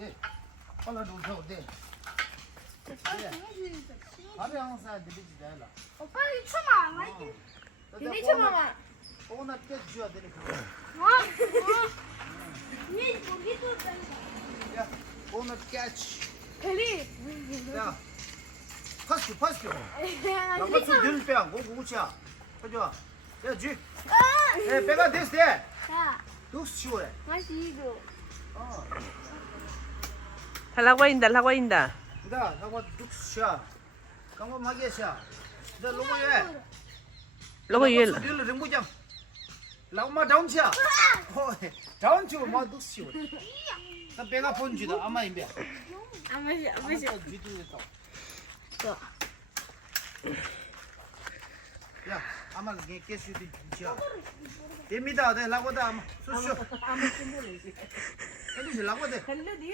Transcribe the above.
예. 빨라 놓으셔도 돼. 밥이 항상 들리지 않아. 오빠 이 쳐마 많이 이 쳐마 오늘 깨 줘야 되니까. 니 거기도 된다 야, 오늘 깨치. 벨리 야, 파스큐, 파스큐. 야 나 같이 늘 빼야, 뭐 고치야. 가져와. 야, 쥐. 예, 빼가 됐을 때. 녹수 치워래. 맛있어 Dalawa inda. 나, 하고 녹수 치야. 깜깜하게 치야. 나 로고에. Logo yun. 늘 링부장. 라마 다운 치야. 다운 치고 막 녹수 치워. 나 빼가 본주다. 아마 임배. 아마시 아마시 야, 아마 깨수도 있지야. 됩니다. 네, 라고다. 수수. 아마 좀 해주지, 라고다. 벨리